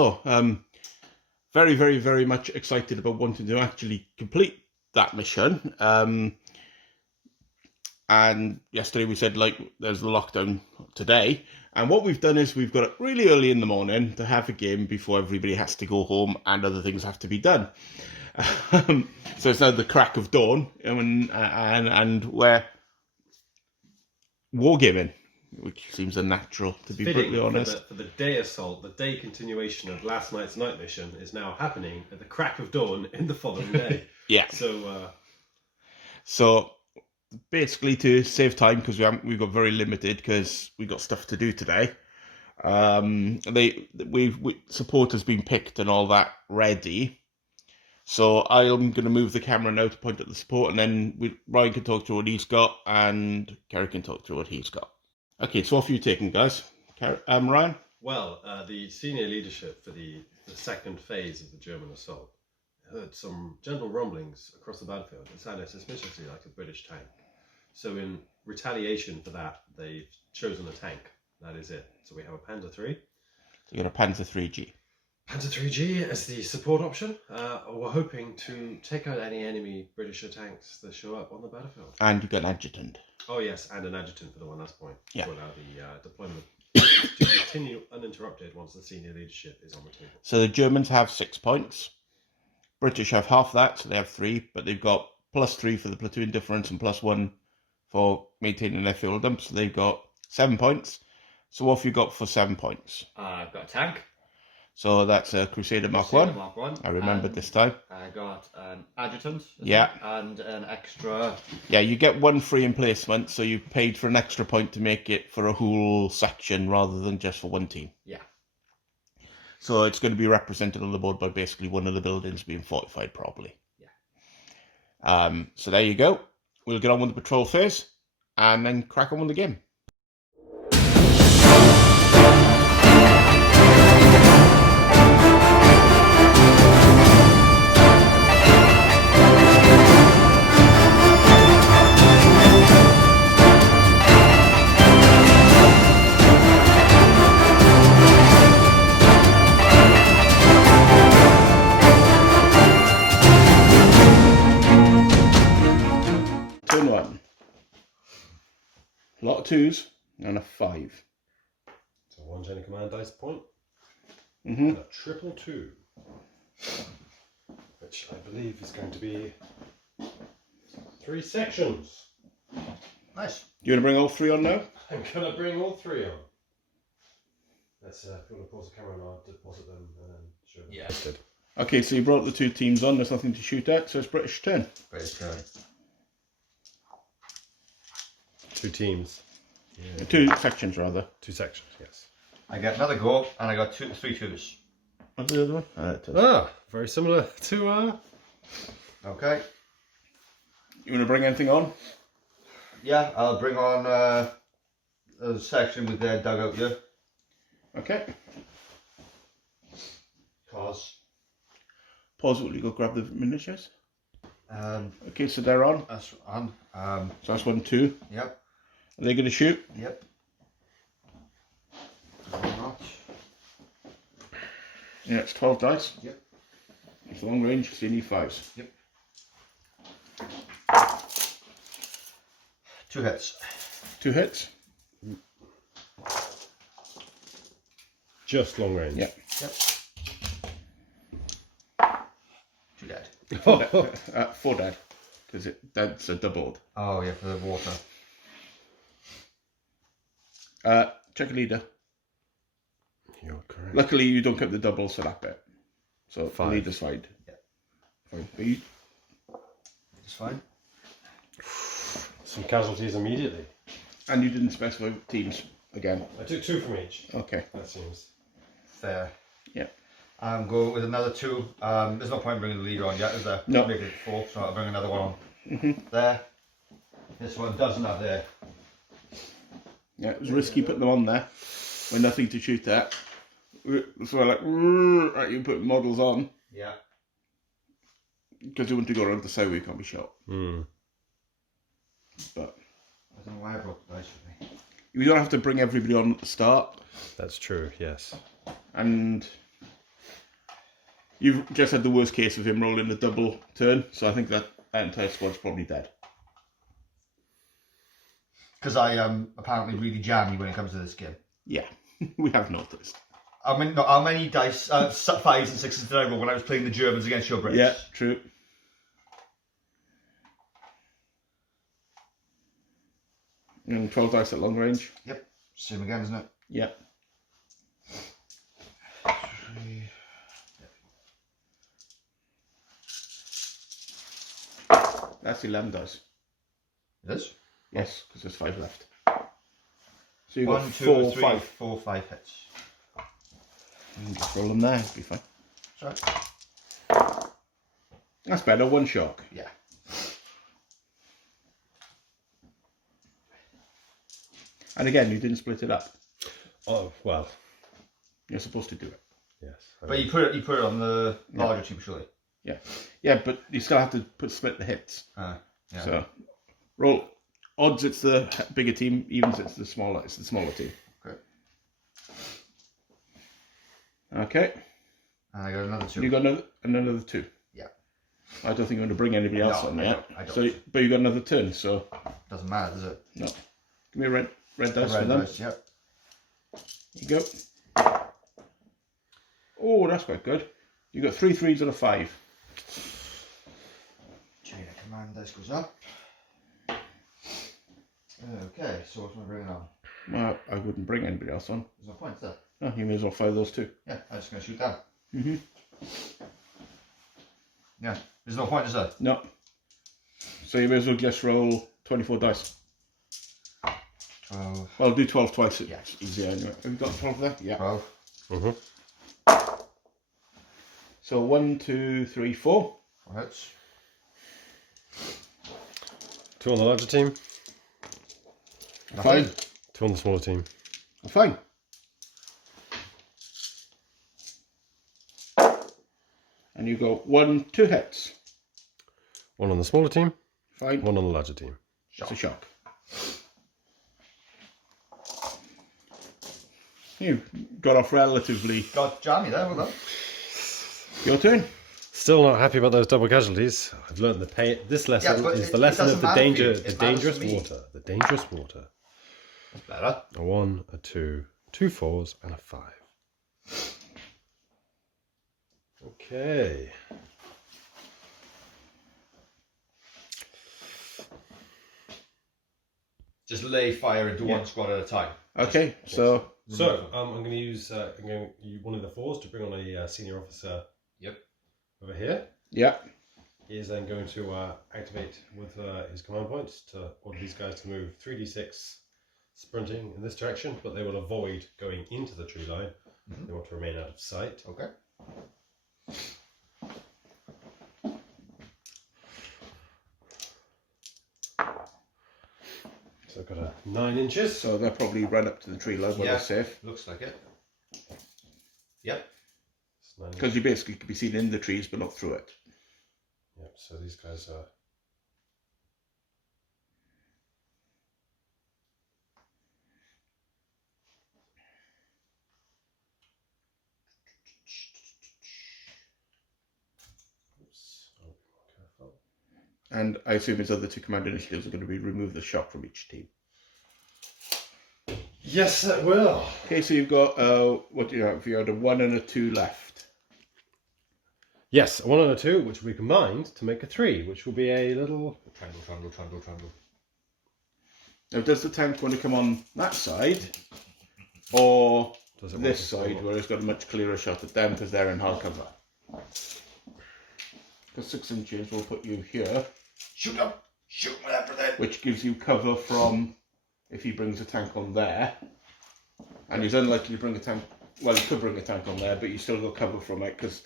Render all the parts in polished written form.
so. Very, very, very much excited about wanting to actually complete that mission. And yesterday we said, like, there's the lockdown today. And what we've done is we've got it really early in the morning to have a game before everybody has to go home and other things have to be done. So it's now the crack of dawn, and we're wargaming, which seems unnatural, to be brutally honest. For the day assault, the day continuation of last night's night mission is now happening at the crack of dawn in the following day. Yeah. So basically, to save time, because we've got very limited, because we've got stuff to do today. Support has been picked and all that ready. So I'm going to move the camera now to point at the support, and then Ryan can talk through what he's got, and Kerry can talk through what he's got. Okay, so off you taking, guys. Ryan? Well, the senior leadership for the second phase of the German assault heard some gentle rumblings across the battlefield. It sounded suspiciously like a British tank. So in retaliation for that, they've chosen a tank. That is it. So we have a Panzer III. So you got a Panzer IIIG. Panzer IIIG as the support option. We're hoping to take out any enemy British tanks that show up on the battlefield. And you've got an adjutant. Oh yes, and an adjutant for the one last point. Yeah. To allow the deployment to continue uninterrupted once the senior leadership is on the table. So the Germans have 6 points. British have half that, so they have 3, but they've got +3 for the platoon difference and +1 for maintaining their fuel dump, so they've got 7 points. So what have you got for 7 points? I've got a tank. So that's a Crusader Mark 1. I remembered this time. I got an adjutant. Yeah. And an extra. Yeah, you get 1 free emplacement, so you paid for an extra point to make it for a whole section rather than just for one team. Yeah. So it's going to be represented on the board by basically one of the buildings being fortified properly. Yeah. So there you go. We'll get on with the patrol phase and then crack on with the game. Turn 1. A lot of 2s and a 5. So 1 chain of command dice point. Mm-hmm. And a 222. Which I believe is going to be 3 sections. Nice. You want to bring all 3 on now? I'm going to bring all 3 on. Let's if you want to pause the camera and I'll deposit them and then show them. Yeah. Okay, so you brought the 2 teams on. There's nothing to shoot at, so it's British turn. British turn. 2 teams. Yeah. 2 sections, rather. 2 sections, yes. I get another go, and I got 3 twos. What's the other one? It is. Very similar to Okay. You want to bring anything on? Yeah, I'll bring on a section with their dugout here. Okay. Cause. Pause while you go grab the miniatures. Um, Okay, so they're on. that's on. So that's 1, 2. Yep. Are they going to shoot? Yep. Very much. Yeah, it's 12 dice. Yep. It's long range, so you need 5s. Yep. 2 hits. 2 hits. just long range. Yep. Yep. 2 dead. 4 dead, because that's a doubled. Oh yeah, for the water. Check a leader. You're correct. Luckily, you don't get the doubles for that bit. So 5. leader side. Yep. Fine. But you, It's fine. Some casualties immediately. and you didn't specify teams again. I took 2 from each. Okay. That seems Fair. Yep. Go with another 2. There's no point bringing the leader on yet, is there? No. Make it 4, so I'll bring another one on. Mm-hmm. There. This one doesn't have there. Yeah, it was risky putting them on there with nothing to shoot at. So we're like, right, you put models on Yeah. because you want to go around the side where you can't be shot. Hmm. But I don't know why I brought the dice with me. you don't have to bring everybody on at the start. That's true, yes. And You've just had the worst case of him rolling a double turn, so I think that entire squad's probably dead. Because I am apparently really jammy when it comes to this game. Yeah, we have noticed. I mean, no, how many dice, 5s and 6s did I roll when I was playing the Germans against your Brits? Yeah, true. And 12 dice at long range. Yep. Same again, isn't it? Yeah. 3. That's 11 dice. It is? Yes, because there's 5 left. So you've 1, got 2, 4, 3, 5. 4, 5 hits. Just roll them there, it'll be fine. Sorry? That's better, 1 shock. Yeah. And again, you didn't split it up. Oh, well, You're supposed to do it. yes. But you put it on the larger team, surely. Yeah. Yeah, but you still have to split the hits. Yeah. So roll odds it's the bigger team, evens it's the smaller team. Okay. Okay. And I got another 2. You got another 2. Yeah. I don't think you want to bring anybody else on I yet. don't. So, but you got another turn, so Doesn't matter, does it? no. Give me a red dice for Red them. dice, yep. There you go. Oh, that's quite good. You got 3 3s and a 5. Chain of command dice goes up. Okay, so what's my bringing on? Well, I wouldn't bring anybody else on. There's no point there. No, you may as well fire those 2. Yeah, I'm just going to shoot that. Mm-hmm. Yeah, there's no point, is there? No. So you may as well just roll 24 dice. 12. Well, I'll do 12 twice. It's Yeah. easier anyway. Have you got 12 there? Yeah. 12. Mm-hmm. So 1, 2, 3, 4. 4 hits. 2 on the larger team, Fine. 2 on the smaller team. Fine. And you go 1, 2 hits. 1 on the smaller team, Fine. 1 on the larger team. It's a shock. You got off relatively. Got jammy there, well done. Your turn. Still not happy about those double casualties. I've learned the pain. This lesson but is it the lesson doesn't of the matter for you. danger, It the matters dangerous for me. water. The dangerous water. That's better. A 1, a 2, 2 4s, and a 5. Okay. Just lay fire into Yeah. one squad at a time. Okay, so So I'm going to use one of the 4s to bring on a senior officer. Yep. Over here. yeah, He is then going to activate with his command points to order these guys to move 3d6 sprinting in this direction, but they will avoid going into the tree line. Mhm. They want to remain out of sight. Okay. So I've got a 9 inches. so they'll probably run up to the tree line where Yeah. they're safe. Looks like it. Yep. It's 9 Because you basically could be seen in the trees but not through it. Yep, so these guys are. Oops, I'll be more careful. And I assume his other 2 command initiatives are going to be remove the shock from each team. Yes, that will. Okay, so you've got, what do you have? You had a 1 and a 2 left. Yes, a 1 and a 2, which will be combined to make a 3, which will be a little. Triangle. Now, does the tank want to come on that side? Or Does it want this to side fall? where it's got a much clearer shot at them because they're in hard cover? Because 6 inches will put you here, Shoot him! Shoot him after that! which gives you cover from if he brings a tank on there. And he's unlikely to bring a tank. Well, he could bring a tank on there, but you still got cover from it because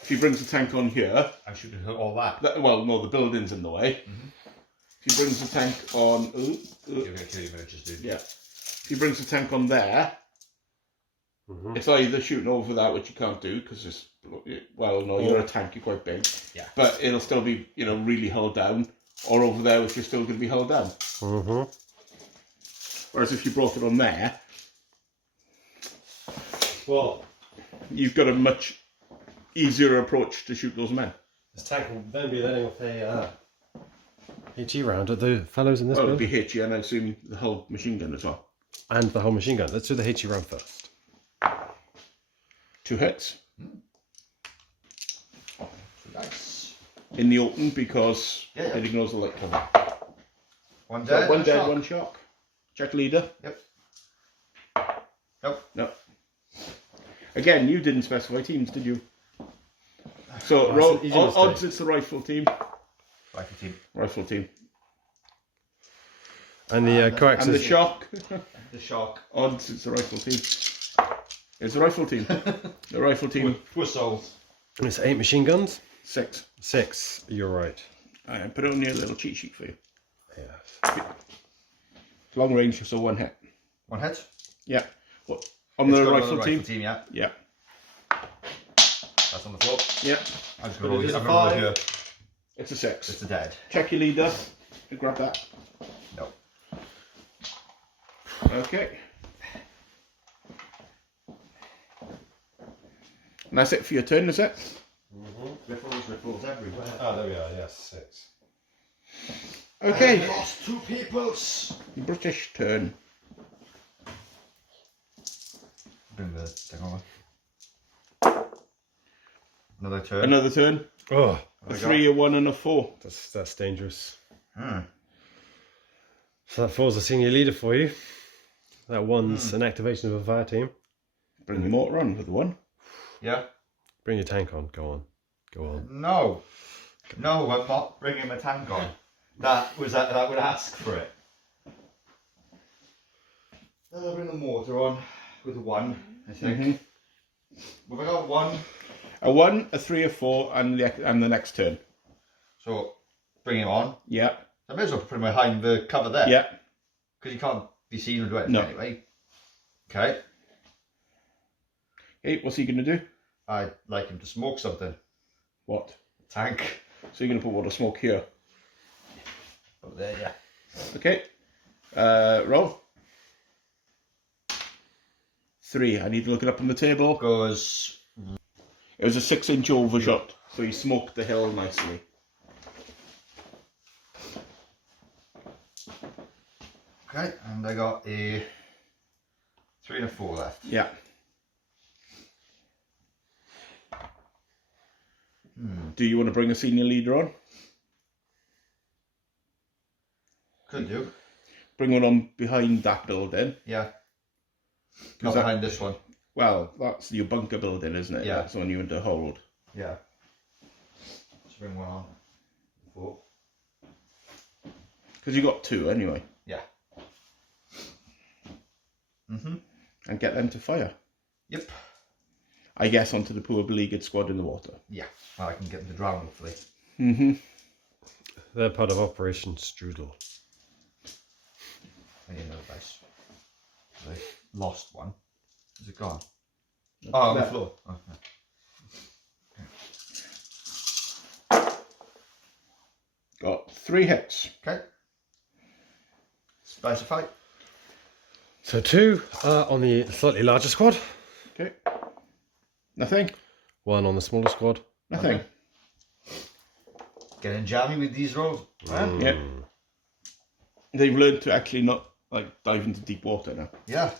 if he brings a tank on here, I'm shooting all that. well, no, the building's in the way. Mhm. If he brings a tank on, You're going to kill your miniatures, dude. yeah. If he brings a tank on there, Mhm. it's either shooting over that, which you can't do because it's, well, no, you're a tank, you're quite big. Yeah. But it'll still be, really held down, or over there, which you're still going to be held down. Mhm. Whereas if you brought it on there, Well, you've got a much easier approach to shoot those men. This tank will then be letting off a HE round at the fellows in this Oh, it'll build. be HE and I assume the whole machine gun as well. And the whole machine gun. Let's do the HE round first. 2 hits. Nice. In the open because Yeah. it ignores the light cover. One So dead. one dead, shot. one shock. Check leader. Yep. Nope. No. Again, you didn't specify teams, did you? So Well, roll, that's an easy mistake. odds it's the rifle team. Rifle team. Rifle team. And the And coax And the is... shock. The shock. Odds it's the rifle team. It's the rifle team. The rifle team. Poor souls. It's 8 machine guns. 6. 6. You're right. I put it on your little cheat sheet for you. Yeah. Long range, so 1 hit. 1 hit. Yeah. Well, on It's the got rifle another team. Yeah. Yeah. That's on the floor. Yeah. I'm just But going it is to a roll 5. here. It's a 6. It's a dead. Check your leader. You grab that. No. Okay. And that's it for your turn, is it? Ripples everywhere. Oh, there we are. Yes, 6. Okay. Lost 2 peoples. British turn. Bring the thing over. Another turn. Another turn. Oh, A 3, a 1, and a 4. that's dangerous. Hmm. So that 4's a senior leader for you. That 1's an activation of a fire team. Bring your mortar on with the 1. Yeah. Bring your tank on. Go on. Go on. No. No, I'm not bringing my tank on. That would ask for it. I'll bring the mortar on with a 1, I think. Have I got 1? A 1, a 3, a 4, and the next turn. So, bring him on. Yeah. I may as well put him behind the cover there. Yeah. Because you can't be seen or do anything No. anyway. Okay. Hey, what's he going to do? I'd like him to smoke something. What? Tank. So you're going to put water smoke here. Over there, yeah. Okay. Roll. 3. I need to look it up on the table. Goes. It was a 6-inch overshot, so he smoked the hill nicely. Okay, and I got a 3 and a 4 left. Yeah. Do you want to bring a senior leader on? Could do. Bring one on behind that building. Yeah. Not that- behind this one. Well, that's your bunker building, isn't it? Yeah. That's the one you want to hold. Yeah. Let's bring one on. 4. Because you got 2 anyway. Yeah. Mm-hmm. And get them to fire. Yep. I guess onto the poor beleaguered squad in the water. Yeah. Well, I can get them to drown, hopefully. Mm-hmm. They're part of Operation Strudel. I need another dice. I lost one. Is it gone? Oh, on the There. floor. Oh, yeah. Got 3 hits. Okay. Specify. So 2 on the slightly larger squad. Okay. Nothing. 1 on the smaller squad. Nothing. Okay. Getting jammy with these rolls. Man. Yeah. They've learned to actually not dive into deep water now. Yeah.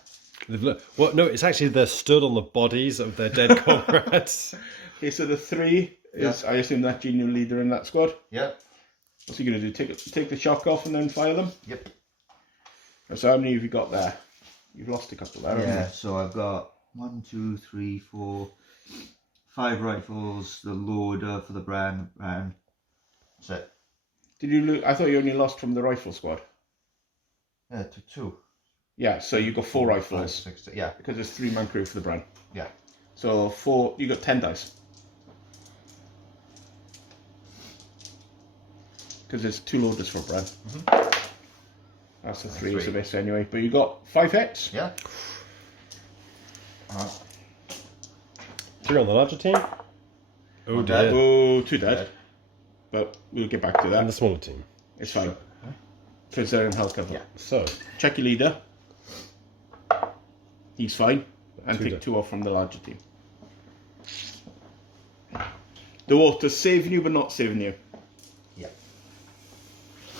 Well, no, it's actually they're stood on the bodies of their dead comrades. Okay, so the 3 is, I assume, that junior leader in that squad. Yeah. What's he going to do? Take the shock off and then fire them? Yep. So how many have you got there? You've lost a couple there, haven't Yeah, so I've got 1, 2, 3, 4, 5 rifles, the loader for the brand, and that's it. you? Did you lose? I thought you only lost from the rifle squad. Yeah, to 2. Yeah, so you got 4 5, rifles. 6, yeah, Because there's 3-man crew for the brand. yeah. So 4, you got 10 dice. Because there's 2 loaders for brand. That's the 3 is a 3. miss anyway. But you got 5 hits. Yeah. Alright. 3 on the larger team. Oh One dear. dead. Oh, 2 dead. Dead. But we'll get back to that. And the smaller team. It's fine. Because they're in hell cover. Yeah. So, Check your leader. He's fine. And 2 take dead. 2 off from the larger team. The water's saving you, but not saving you. Yeah.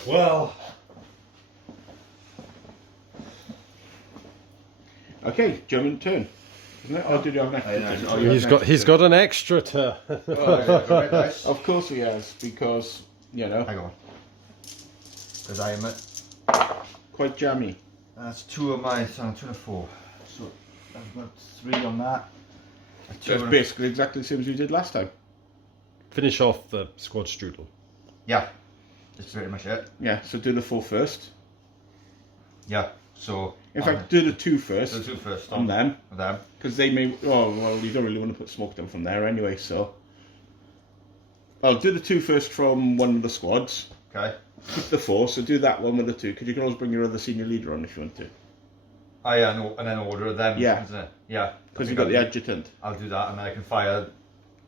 Well, Okay, German turn. Isn't it? Or did you have an extra turn? Oh, you have an he's extra got an extra turn. Oh, yeah, red dice. turn. Of course he has, because, you know, Hang on. Because I am quite jammy. that's 2 of my 2 and a 4. So I've got 3 on that. A 2 So it's and a- basically exactly the same as you did last time. Finish off the squad strudel. Yeah. That's pretty much it. Yeah, so do the 4 first. Yeah. So In fact, do the 2 first the 2 first on them, on them. because they may. Oh, well, you don't really want to put smoke down from there anyway, so. I'll do the 2 first from one of the squads. Okay. Keep the 4, so do that one with the 2, because you can always bring your other senior leader on if you want to. Oh yeah, and then order them. Yeah. Isn't it? Yeah. Because you've got the adjutant. I'll do that, and then I can fire.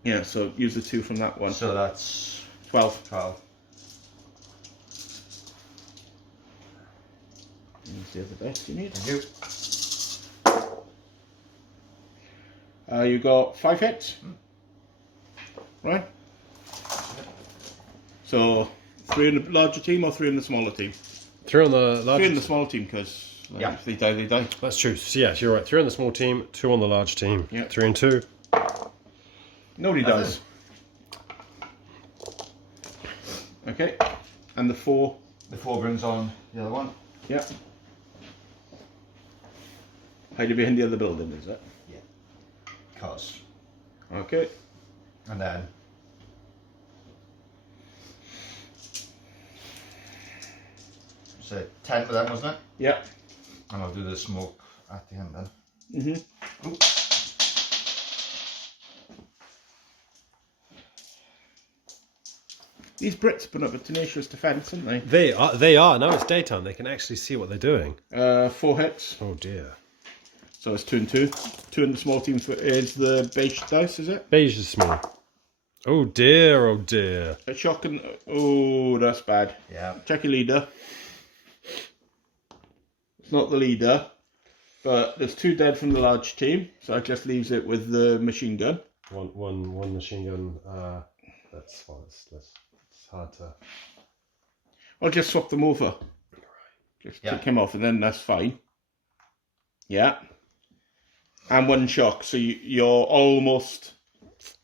Yeah, so use the 2 from that one. So that's 12. 12. Here's the other dice you need. Thank you. You got 5 hits. Right? So, 3 in the larger team or 3 in the smaller team? 3 on the 3 large. in the smaller team, because Yeah. if they die, they die. That's true. So yes, you're right. 3 on the small team, 2 on the large team. Yeah. 3 and 2. Nobody That's dies. Okay. And the 4. The 4 brings on the other one. Yeah. Hiding behind the other building, is it? Cause. Okay. And then. So 10 for them, wasn't it? Yeah. And I'll do the smoke at the end then. Mm-hmm. These Brits put up a tenacious defence, haven't they? They are. Now it's daytime. They can actually see what they're doing. 4 hits. Oh dear. So it's 2 and 2. 2 in the small team is the beige dice, is it? Beige is small. Oh dear. Oh dear. A shock and... Oh, that's bad. Yeah. Check your leader. It's not the leader. But there's 2 dead from the large team. So that just leaves it with the machine gun. One machine gun. That's fine. It's hard to. I'll just swap them over. Just take him off and then that's fine. Yeah. And 1 shock. So you're almost...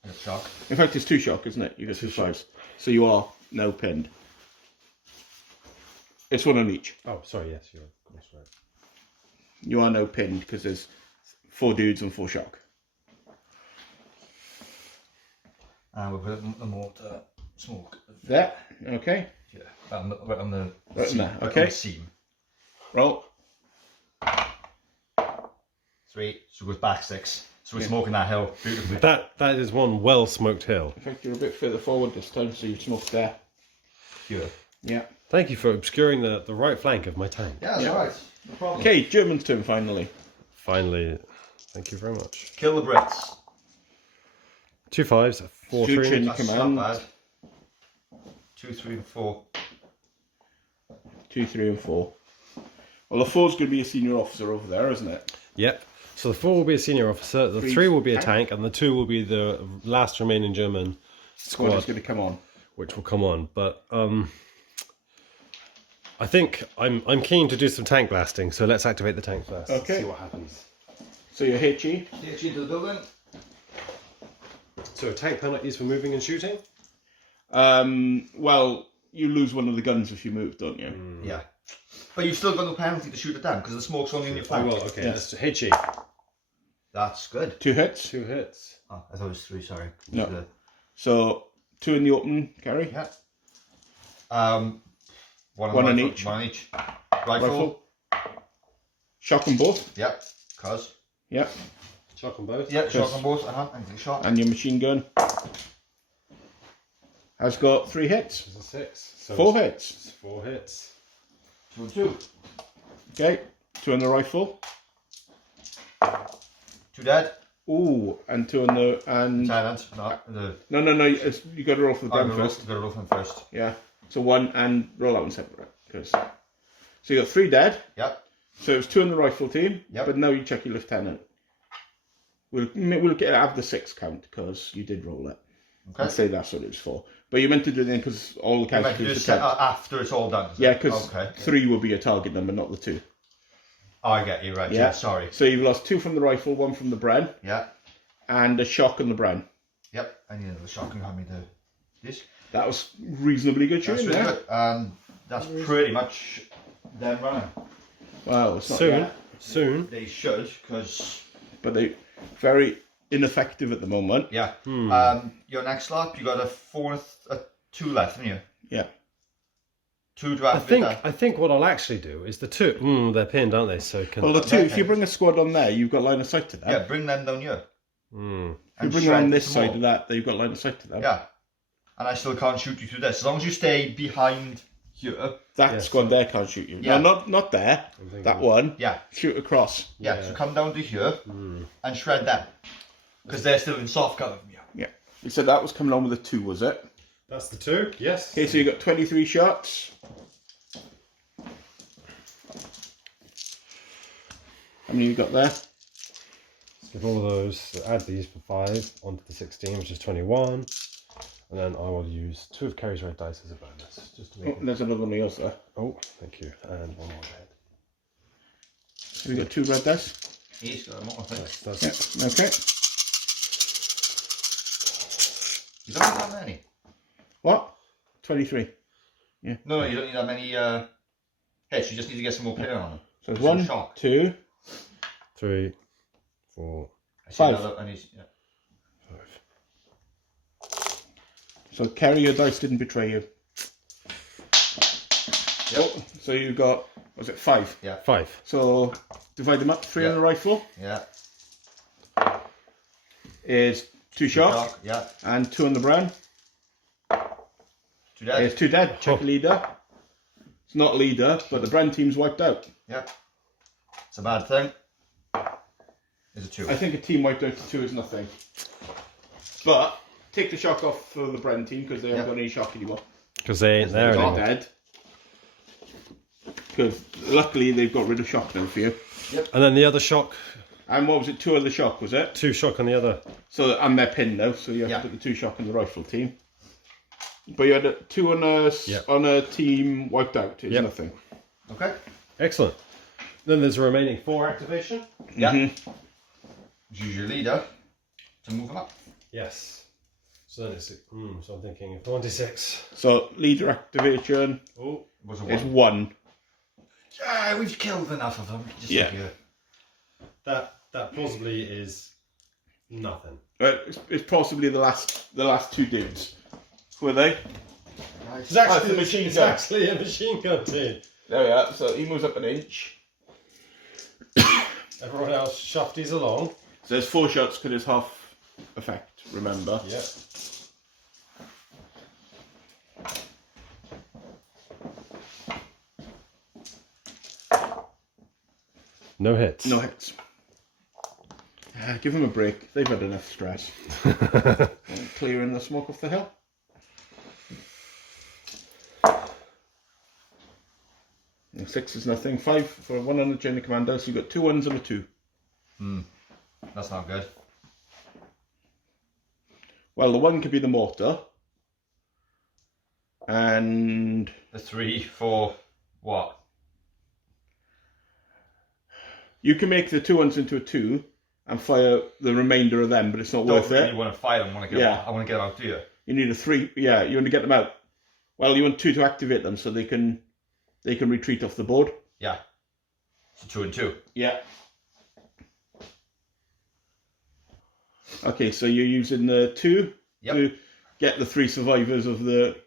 A shock. In fact, it's 2 shock, isn't it? You get 2 5s. So you are now pinned. It's 1 on each. Oh, sorry. Yes, you're that's right. You are now pinned because there's 4 dudes and 4 shock. And we'll put the mortar smoke. There. Okay. Yeah. Right on the Right seam. there, Right okay. on the seam. Roll. 3. So it goes back 6. So we're smoking that hill beautifully. That is one well smoked hill. In fact, you're a bit further forward this time, so you've smoked there. Good. Yeah. Thank you for obscuring the right flank of my tank. Yeah, that's Yeah. alright. No problem. Okay, German's turn finally. Finally, thank you very much. Kill the Brits. 2 5s, 4 Two 3. chin- That's Command. not bad. 2, 3, and 4. 2, 3, and 4. Well, the 4's going to be a senior officer over there, isn't it? Yep. So the 4 will be a senior officer, the 3 will be a tank, and the 2 will be the last remaining German Squad is squad, going to come on. which will come on. But I think I'm keen to do some tank blasting, so let's activate the tank first. Okay. See what happens. So you're HE. Get you into the building. So a tank penalties for moving and shooting? Well, you lose one of the guns if you move, don't you? Yeah. But you've still got no penalty to shoot it down because the smoke's only in your Oh, flank. well, okay. Yes. Let's HE. That's good. 2 hits. 2 hits. Oh, I thought it was 3, sorry. No. So 2 in the open, Gary. Yeah. One the on rifle, each. 1 on each. Rifle. Shock them both. Yep. Cuz. Yep. Chuck them both. Yeah, shot on both. And take a shot. And your machine gun has got 3 hits. It's a 6. So 4 hits. It's 4 hits. 2 and 2. Okay. 2 on the rifle. 2 dead. Ooh, and 2 on the and Silent. No. no. You got to roll for the gun first. Got to roll for him first. Yeah. So 1 and roll that one separate. Cause so you got 3 dead. Yep. So it's 2 on the rifle team. Yep. But now you check your lieutenant. We'll have the 6 count because you did roll it. Okay. I'd say that's what it was for. But you meant to do it then because all the You meant to casualties do are set after it's all done. Is Yeah, it? because Okay. 3 will be a target number, not the 2. Oh, I get you, right. Yeah, sorry. So you've lost 2 from the rifle, 1 from the Bren, Yeah. and a shock on the Bren. Yep. I need another shotgun. Hand me this. That was reasonably good That's shooting really there. good. That's pretty much them running. Well, it's not Soon. yet, Soon. They should, because but they're very ineffective at the moment. yeah. Your next lap, you got a 2 left, haven't you? Yeah. 2 to I activate think that. I think what I'll actually do is the 2. They're pinned, aren't they? So can Well, the 2, if you bring a squad on there, you've got line of sight to them. Yeah, bring them down here. If you And bring them shred on this some side more. of that, you've got line of sight to them. Yeah. And I still can't shoot you through this. As long as you stay behind here. That Yeah, squad so- there can't shoot you. Yeah. No, not there. thinking- That one. Yeah. Shoot across. Yeah. So come down to here and shred them. Because they're still in soft cover from you. Yeah. You said that was coming on with a 2, was it? That's the 2. Yes. Okay, so you got 23 shots. How many you got there? Let's give all of those. Add these for 5 onto the 16, which is 21. And then I will use 2 of Kerry's red dice as a bonus, just to Oh, make it. there's another one of yours there. Oh, thank you. And 1 more red. Have you got 2 red dice? He's got more, I think. That's Yeah. Okay. You don't need that many. What? 23. No, you don't need that many hits. You just need to get some more clear on them. So there's Some 1, shock. 2, 3, 4, I see 5. another, and he's, yeah. 5. So Kerry, your dice didn't betray you. Yep. So you got, was it 5? 5. So divide them up. 3 on Yeah. the rifle Yeah. is 2 shots, Shock. Yeah. and 2 on the Brown 2 dead. is 2 dead. Check Oh. leader. It's not leader, but the Brown team's wiped out. Yeah. It's a bad thing. It's a 2. I think a team wiped out to 2 is nothing. But take the shock off for the Brown team because they haven't Yeah. got any shock anymore. Because they ain't there They're anymore. dead. Because luckily they've got rid of shock now for you. And then the other shock, And what was it? 2 of the shock, was it? 2 shock on the other. So and they're pinned now, so you have Yeah. to put the 2 shock in the rifle team. But you had 2 Yep. on a team wiped out. It's Yep. nothing. Okay. Excellent. Then there's a remaining 4 activation. Yeah. Mhm. Use your leader to move them up. Yes. So then it's, so I'm thinking 26. So leader activation Oh, Was a is 1. 1. Yeah, we've killed enough of them. Just Yeah. like you. that plausibly is nothing. It's possibly the last 2 dudes. Were they? Nice. It's actually, Oh, it's a machine it's gun. actually a machine gun team. There we are. So he moves up an inch. Everyone else shufties along. So there's 4 shots because it's half effect, remember? Yep. No hits. No hits. Give them a break. They've had enough stress. Clearing the smoke off the hill. And 6 is nothing. 5 for 1 on the chain of commando. So you've got 2 1s and a 2. That's not good. Well, the 1 could be the mortar. And The 3 for what? you can make the 2 1s into a 2 and fire the remainder of them, but it's not Don't worth really it. want to fight them. Want to get Yeah. them out. I want to get them out, do you? You need a 3. Yeah, you want to get them out. Well, you want 2 to activate them so they can retreat off the board. Yeah. So 2 and 2. Yeah. Okay, so you're using the 2 Yep. to get the 3 survivors of the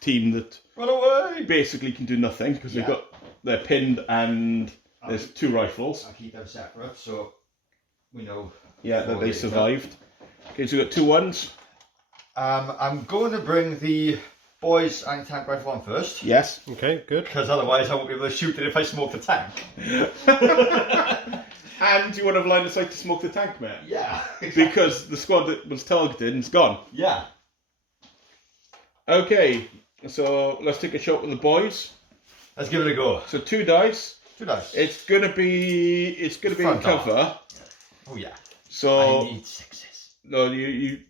team that Run away! basically can do nothing because Yeah. they're pinned and there's 2 rifles. I'll keep them separate so we know. Yeah, that before they we survived. Okay, so you've got 2 1s. I'm going to bring the boys anti-tank rifle on first. Yes. Okay, good. Because otherwise I won't be able to shoot it if I smoke the tank. And you want to have line of sight to smoke the tank, mate. Yeah. Because the squad that was targeted is gone. Yeah. Okay, so let's take a shot with the boys. Let's give it a go. So 2 dice. 2 dice. It's gonna be in Front cover. Oh yeah. So I need 6s. no, you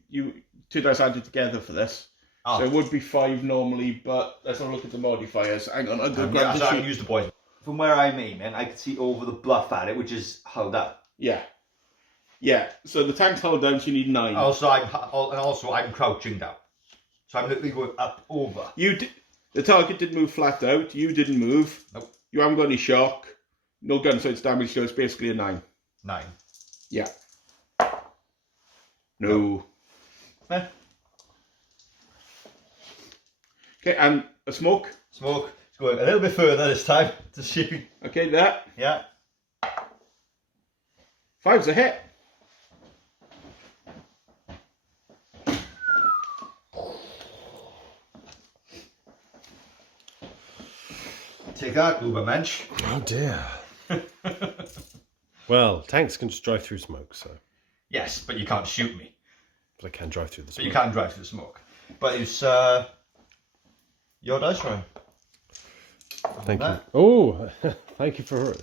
two dice added together for this. Ah. So it would be 5 normally, but let's have a look at the modifiers. Hang on, I'll go grab So the I sheet. can use the boys. From where I'm aiming, I can see over the bluff at it, which is held up. Yeah. Yeah, so the tank's held down, so you need 9. Also, I'm crouching down. So I'm literally going up over. The target did move flat out, you didn't move. Nope. You haven't got any shock. No gun sights damage, so it's basically a 9. 9. Yeah. No. Eh. Okay, and a smoke. Smoke. It's going a little bit further this time to see. Okay, there. Yeah. 5's a hit. Take that, Ubermensch. Oh dear. Well, tanks can just drive through smoke, so. Yes, but you can't shoot me. But I can drive through the But smoke. you can drive through the smoke. But it's your dice roll. Thank you. that. Oh, thank you for.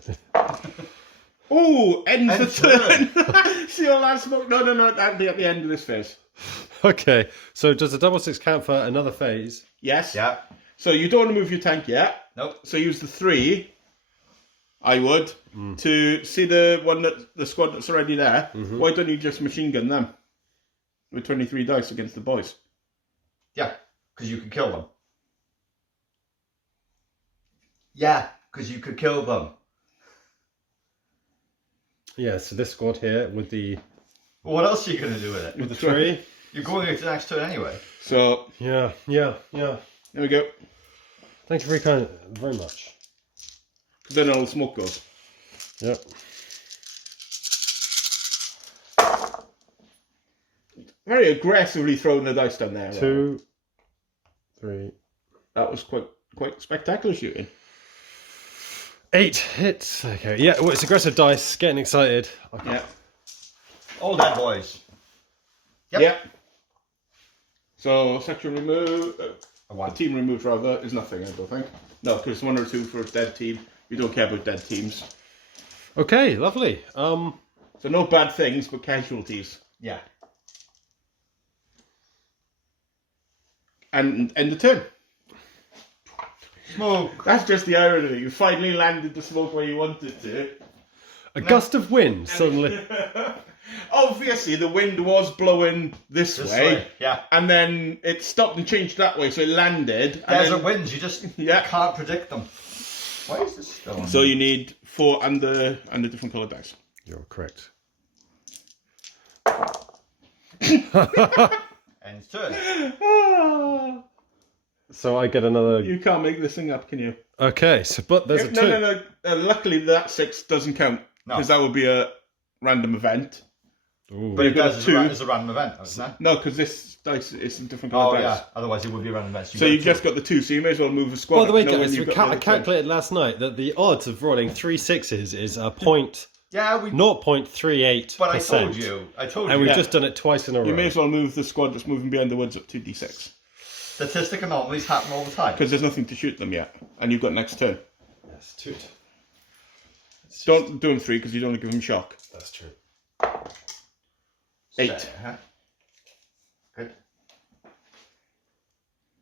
Oh, ends the End turn. See all that smoke? No, at the end of this phase. Okay, so does the double 6 count for another phase? Yes. Yeah. So you don't want to move your tank yet. Nope. So use the 3. I would to see the one the squad that's already there. Why don't you just machine gun them with 23 dice against the boys? Yeah, because you could kill them. Yeah, because you could kill them. Yeah, so this squad here with the Well, what else are you going to do with it? with the 3. You're going into the next turn anyway. So Yeah. there we go. Thank you very much. Because then all the smoke goes. Yep. Very aggressively throwing the dice down there. 2, 3, That was quite spectacular shooting. 8 hits. Okay, yeah, well, it's aggressive dice, getting excited. Yeah. All dead boys. Yep. Yeah. So section remove, A 1. team removed rather is nothing. I don't think. No, because 1 or 2 for a dead team. We don't care about dead teams. Okay, lovely. So no bad things, but casualties. Yeah. And end the turn. Smoke. That's just the irony. You finally landed the smoke where you wanted to. A gust of wind suddenly. Obviously, the wind was blowing this way. Yeah. And then it stopped and changed that way, so it landed. And Desert then, winds, you just Yeah. can't predict them. Why is this still on? so you need 4 and the different coloured dice. You're correct. End turn. So I get another. You can't make this thing up, can you? Okay, so but there's a 2. No. Luckily, that 6 doesn't count No. because that would be a random event. Ooh. But it You've got does a 2. as a random event, isn't it? No, because this dice is a different Oh, coloured dice. yeah. Otherwise, it would be a random event. So you've just got the 2, so you may as well move a squad. By the way, knowing guys, you've I got the other calculated last night that the odds of rolling 3 6s is a point Yeah, we. 0.38%. But I told you. And we've Yeah. just done it twice in a row. You may as well move the squad that's moving behind the woods up to D6. Statistic anomalies happen all the time. Because there's nothing to shoot them yet. And you've got next turn. Yes, 2. Don't do them 3 because you don't want to give them shock. That's true. 8. So, huh? Good.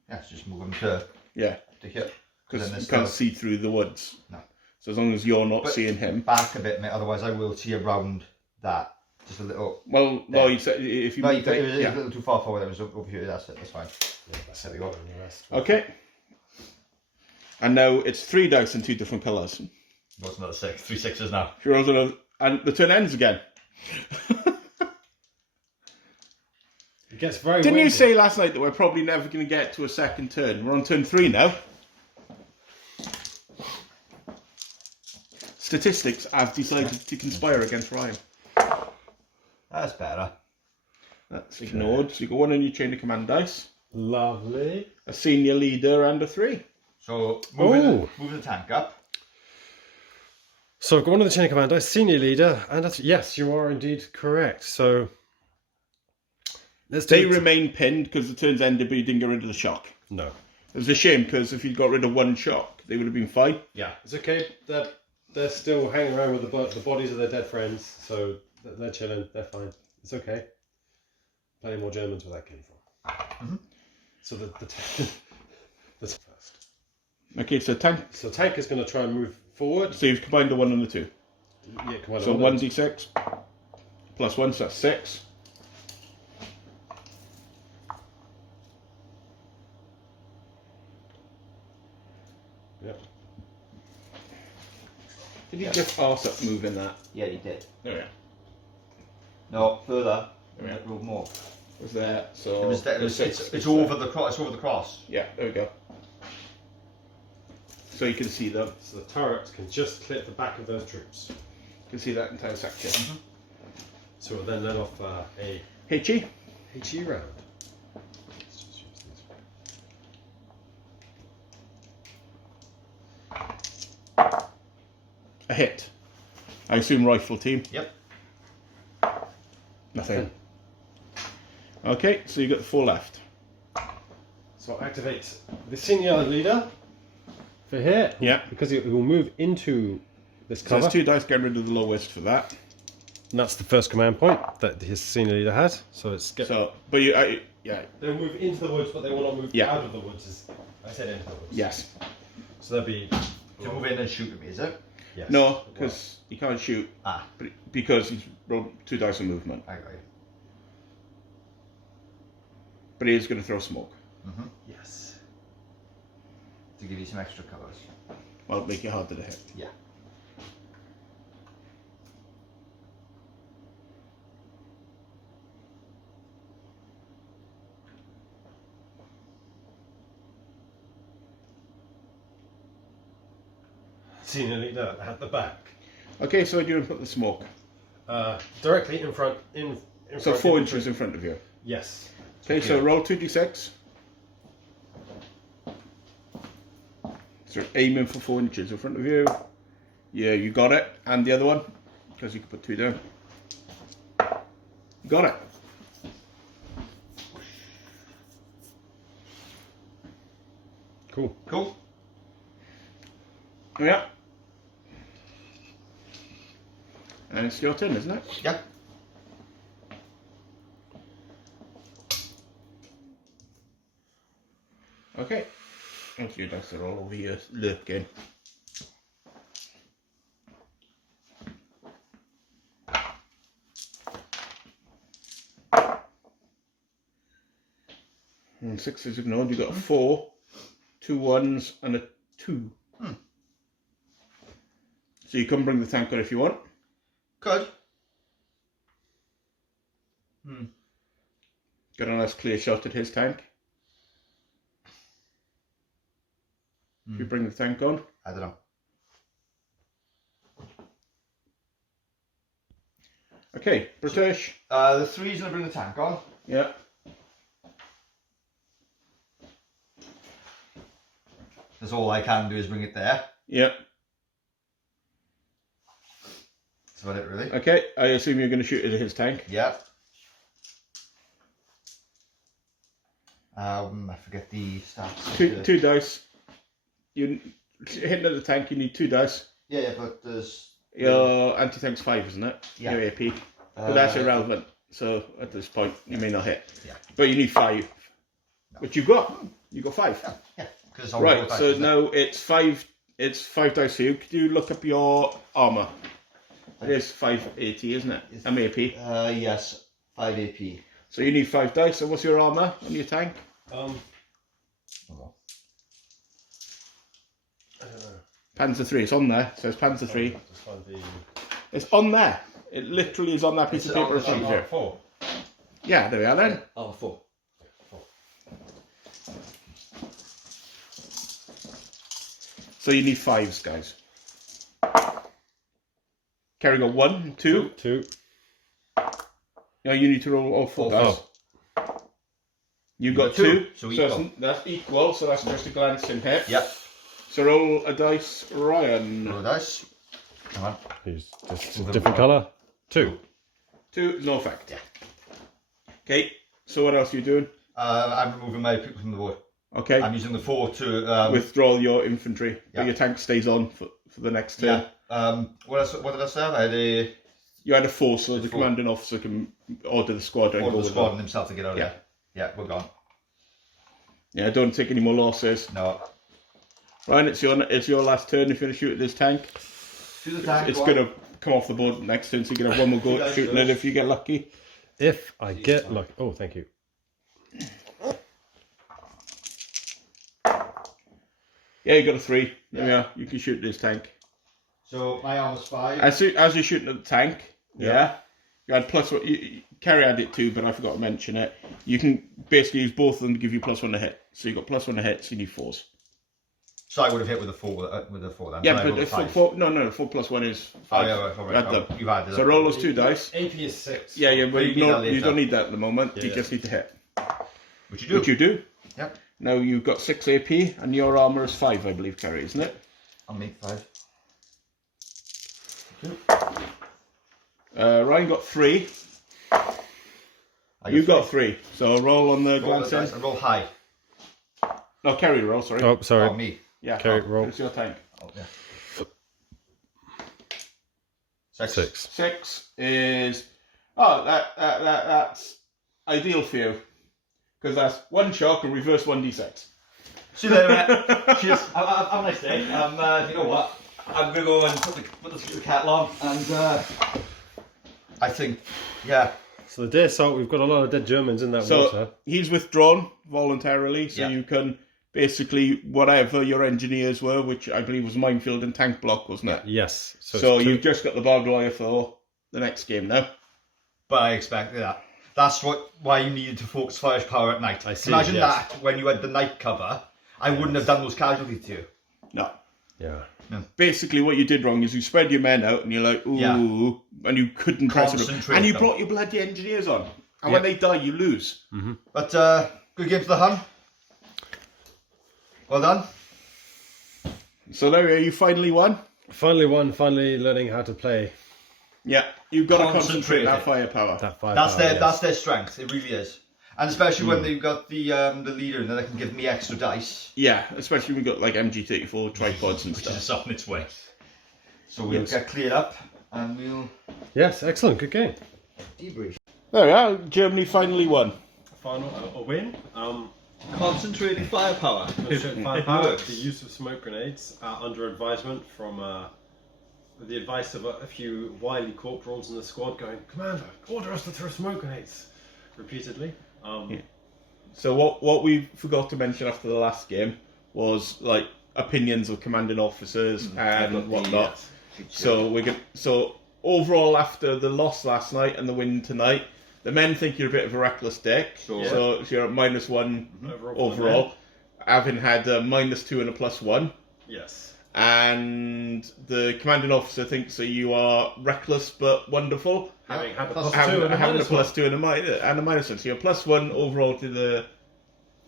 Yeah, so just move them to Yeah. here. Because Then you there's can't no- see through the woods. No. So as long as you're not But- seeing him. Back a bit, mate. Otherwise, I will see around that. Just a little. Well, Yeah. Lloyd said if you No, move it was a yeah. little too far forward. It was over here. That's it. That's fine. Yeah, that's There we go. Okay. And now it's 3 dice in 2 different colours. What's another 6? 3 6s now. If you're also and the turn ends again. It gets very Didn't you windy. say last night that we're probably never going to get to a second turn? We're on turn 3 now. Statistics have decided to conspire against Ryan. That's better. That's ignored. So you got 1 on your chain of command dice, Lovely. a senior leader, and a 3. So Oh. move the tank up. So I've got 1 of the chain of command dice, senior leader, and a yes, you are indeed correct. So let's They do remain pinned because the turn's ended, but you didn't get rid of the shock. No. It's a shame because if you got rid of 1 shock, they would have been fine. Yeah, it's okay. They're still hanging around with the bodies of their dead friends, so they're chilling. They're fine. It's okay. Plenty more Germans where that came from. So the first. Okay, so tank. So tank is going to try and move forward. So you've combined the 1 and the 2. Yeah, come on. So 1d6 plus 1, so that's 6. Yep. Did you just arse up moving that? Yeah, you did. There we are. No, further. There we are. A little more. Was there? So It was there, the 6 it's is over there. the cross. It's over the cross. Yeah, there we go. So you can see them. So the turret can just clip the back of those troops. You can see that entire section. So we'll then let off a HE. HE round. Let's just use these. A hit. I assume rifle team. Yep. Nothing. Okay, so you got the 4 left. So I'll activate the senior leader for here. Yeah. Because it will move into this So cover. there's 2 dice, get rid of the lowest for that. And that's the first command point that his senior leader has. So it's So, but you, yeah, they'll move into the woods, but they will not move Yeah. out of the woods. I said into the woods. yes. So there'll be To move in and shoot at me, is it? yes. No, because you can't shoot, Ah, but because he's rolled 2 dice of movement. I got you. But he is going to throw smoke. Yes. To give you some extra colours. Well, make it harder to hit. Yeah. Senior leader at the back. Okay, so do you put the smoke? Directly in front. In So front, 4 in inches in front of you. Yes. Okay, so roll 2d6. So aiming for 4 inches in front of you. Yeah, you got it. And the other one, because you can put 2 down. You got it. Cool. Cool. Yeah. And it's your turn, isn't it? Yeah. Okay. Thank you, dice are all over here lurking. And 6 is ignored. You've got a 4, 2 1s, and a 2. So you can bring the tank on if you want. Good. Got a nice clear shot at his tank. If you bring the tank on. I don't know. Okay, British. The 3's gonna bring the tank on. Yeah. That's all I can do is bring it there. Yeah. That's about it, really. Okay, I assume you're going to shoot at his tank. Yeah. I forget the stats. Two dice. You hitting at the tank. You need 2 dice. Yeah, but there's. Your anti-tank's 5, isn't it? Yeah. Your AP. But that's irrelevant. So at this point, you may not hit. Yeah. But you need 5. No. Which you got. You got 5. Yeah. It's all Right. rolled back, So isn't it? now it's 5. It's 5 dice for you. Could you look up your armor? It is 580, isn't it? MAP. Yes. 5 AP. So you need 5 dice. So what's your armor on your tank? I don't know. Panzer 3. It's on there. It says Panzer 3. Just find the It's on there. It literally is on that piece It's of on paper in the front of sheet. you. 4. Yeah, there we are then. Oh, 4. So you need 5s, guys. Kerry got 1, 2. 2. No, you need to roll all 4 dice. You got 2. So that's equal. So that's just a glancing hit. Yep. So roll a dice, Ryan. Roll dice. Come on. He's just a different colour. 2. 2, no effect. Yeah. Okay. So what else are you doing? I'm removing my people from the wood. Okay. I'm using the 4 to Withdraw your infantry. Yeah. But your tank stays on for the next turn. Yeah. What else? What did I say? I had a You had a 4, so the 4. commanding officer can order the squadron. order and the go with squad them. and himself to get out of Yeah. there. Yeah, we're gone. Yeah, don't take any more losses. No. Ryan, it's your last turn if you're going to shoot at this tank. Shoot the tank. It's going to come off the board next turn, so you're going to have one more go at shooting it if you get lucky. If I get lucky. Oh, thank you. Yeah, you got a 3. There we are. You can shoot this tank. So my armor's 5. As you're shooting at the tank, yeah, you had +1. Carrie had it too, but I forgot to mention it. You can basically use both of them to give you +1 to hit. So you got +1 to hit, so you need 4s. So I would have hit with a 4 then. Yeah, but if 4 +1 is 5. Oh, yeah, right, all right. You had them. You've added So roll those 2 dice. AP is 6. Yeah, but you need that later. you don't need that at the moment. Yeah, You yeah. just need to hit. Which you do. Which you do. Yep. Now you've got 6 AP, and your armour is 5, I believe, Carrie, isn't it? I'll make 5. Ryan got 3. You got 3. So roll on the Roll the glance dice in. and roll high. No, Carrie roll, sorry. Oh, sorry. Oh, me. Yeah, Carrie, roll. It's your tank. Oh, yeah. 6. 6 is... Oh, that's ideal for you. Because that's 1 shock and reverse 1d6. See you later, mate. Cheers. Have a nice day. You know what? I'm going to go and put the kettle on. And I think, yeah. So the day assault, we've got a lot of dead Germans in that So water. he's withdrawn voluntarily, so Yeah. you can basically, whatever your engineers were, which I believe was minefield and tank block, wasn't it? Yes. So it's you've just got the barbed wire for the next game now. But I expected that. That's why you needed to focus firepower at night. I see, Imagine yes. that when you had the night cover. I wouldn't have done those casualties to you. No. Yeah. Basically, what you did wrong is you spread your men out, and you're like, ooh, Yeah. and you couldn't press it. Concentrate And you them. brought your bloody engineers on. And Yep. when they die, you lose. But good game for the Hun. Well done. So there we are, you finally won. Finally won, finally learning how to play Yeah, you've got to concentrate Concentrate that it. firepower. that firepower. That's their strength. It really is. And especially when they've got the leader, and then they can give me extra dice, Yeah, especially when we've got like MG34 tripods and which stuff. is on its way. So we'll Yes. get cleared up, and we'll Yes, excellent, good game. debrief. There we are, Germany finally won. Final a win. Concentrating firepower. Firepower, the use of smoke grenades under advisement from the advice of a few wily corporals in the squad going, Commander, order us to throw smoke grenades repeatedly. So what we forgot to mention after the last game was like opinions of commanding officers and whatnot. So overall, after the loss last night and the win tonight, the men think you're a bit of a reckless dick. Sure. So you're at -1 overall, having had a -2 and a +1. Yes. And the commanding officer thinks that you are reckless but wonderful. Having had a Plus +2 and a having a -1. +2 and a -1. So you're +1 overall to the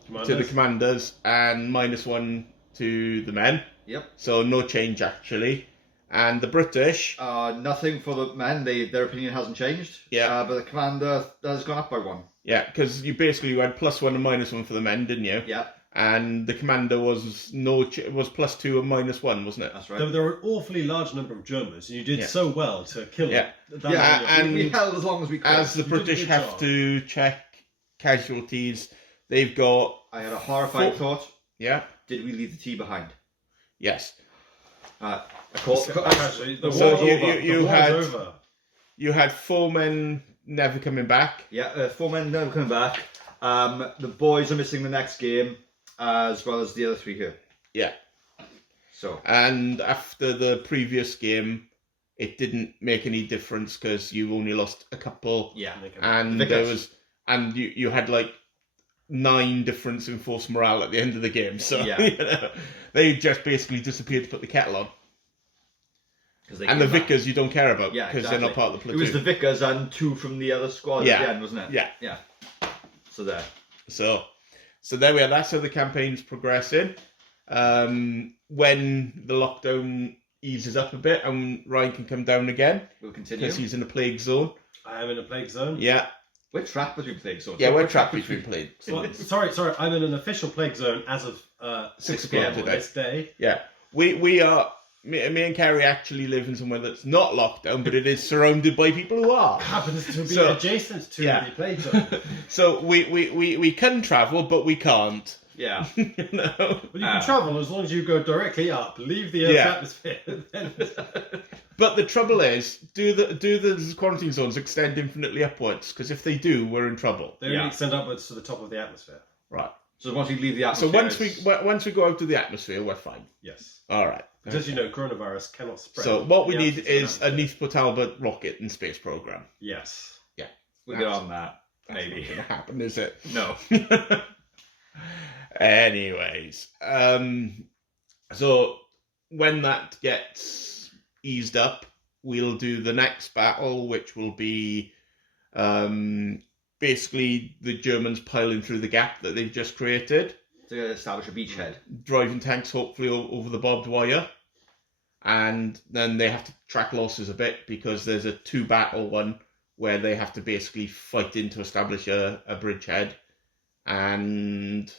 commanders and -1 to the men. Yep. So no change actually. And the British, Nothing for the men. Their opinion hasn't changed. Yeah. But the commander has gone up by 1. yeah, because you basically had +1 and -1 for the men, didn't you? Yeah. And the commander was was +2 and -1, wasn't it? That's right. There were an awfully large number of Germans, and you did Yeah. so well to kill Yeah. them. Yeah, and we held as long as we could. As the You did a British good have job. to check casualties, they've got I had a horrified thought. yeah, Did we leave the tea behind? yes. Of course. Actually, the So war's you- over. you The war's had- over. You had 4 men never coming back. Yeah, 4 men never coming back. The boys are missing the next game, as well as the other 3 here. Yeah. So, And after the previous game, it didn't make any difference because you only lost a couple. yeah. And The there Vickers. was, and you had like 9 difference in force morale at the end of the game. So Yeah. you know, they just basically disappeared to put the kettle on. They And the came back. Vickers you don't care about Yeah, because exactly. they're not part of the It platoon. was the Vickers and 2 from the other squad Yeah. at the end, wasn't it? Yeah. Yeah. So there. So there we are. That's how the campaign's progressing. When the lockdown eases up a bit and Ryan can come down again We'll continue. because he's in a plague zone. I am in a plague zone. Yeah, We're trapped between plague zones. yeah, we're trapped between plague. Well, sorry, I'm in an official plague zone as of 6 p.m. o'clock on today. this day. Yeah, we are. Me and Carrie actually live in somewhere that's not locked down, but it is surrounded by people who are. Happens to be So- adjacent to yeah. the plague zone. So we can travel, but we can't. Yeah. you know. But you can travel as long as you go directly up, leave the Earth's Yeah. atmosphere. Then... But the trouble is, do the quarantine zones extend infinitely upwards? Because if they do, we're in trouble. They only extend upwards to the top of the atmosphere. Right. So once you leave the So atmosphere, once we go out to the atmosphere, we're fine. Yes. All right. Because as you know, coronavirus cannot spread. So what we the need altitude is a atmosphere. Neath Port Talbot rocket and space program. Yes. we'll get on that. That's Maybe. not going to happen, is it? No. Anyways, so when that gets eased up, we'll do the next battle, which will be basically the Germans piling through the gap that they've just created, To establish a beachhead. driving tanks hopefully over the barbed wire, and then they have to track losses a bit because there's a 2-battle one where they have to basically fight in to establish a bridgehead and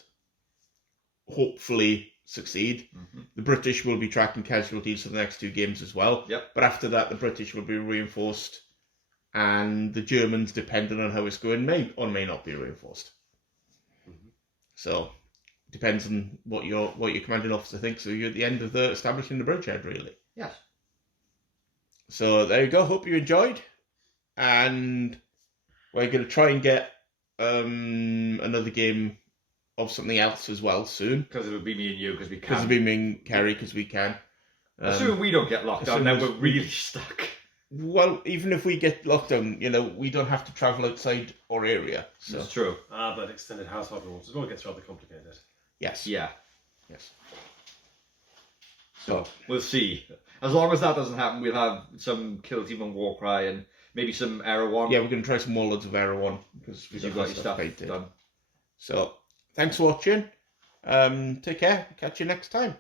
hopefully succeed. Mm-hmm. The British will be tracking casualties for the next 2 games as well. Yep. But after that, the British will be reinforced, and the Germans, depending on how it's going, may or may not be reinforced. Mm-hmm. So depends on what your commanding officer thinks. So you're at the end of the establishing the bridgehead, really. Yes. So there you go. Hope you enjoyed, and we're going to try and get another game of something else as well soon. Because it would be me and you, because we Because can. it'll be me and Kerry, because we can. Assuming we don't get locked down, as then soon we're as really stuck. Well, even if we get locked down, we don't have to travel outside our area. So That's true. But extended household rules, it all gets rather complicated. yes, Yeah. yes. So we'll see. As long as that doesn't happen, we'll have some Kill Team and Warcry and maybe some Era 1. Yeah, we're going to try some more loads of Era 1 because we've You've got got your stuff painted. done. So thanks for watching. Take care. Catch you next time.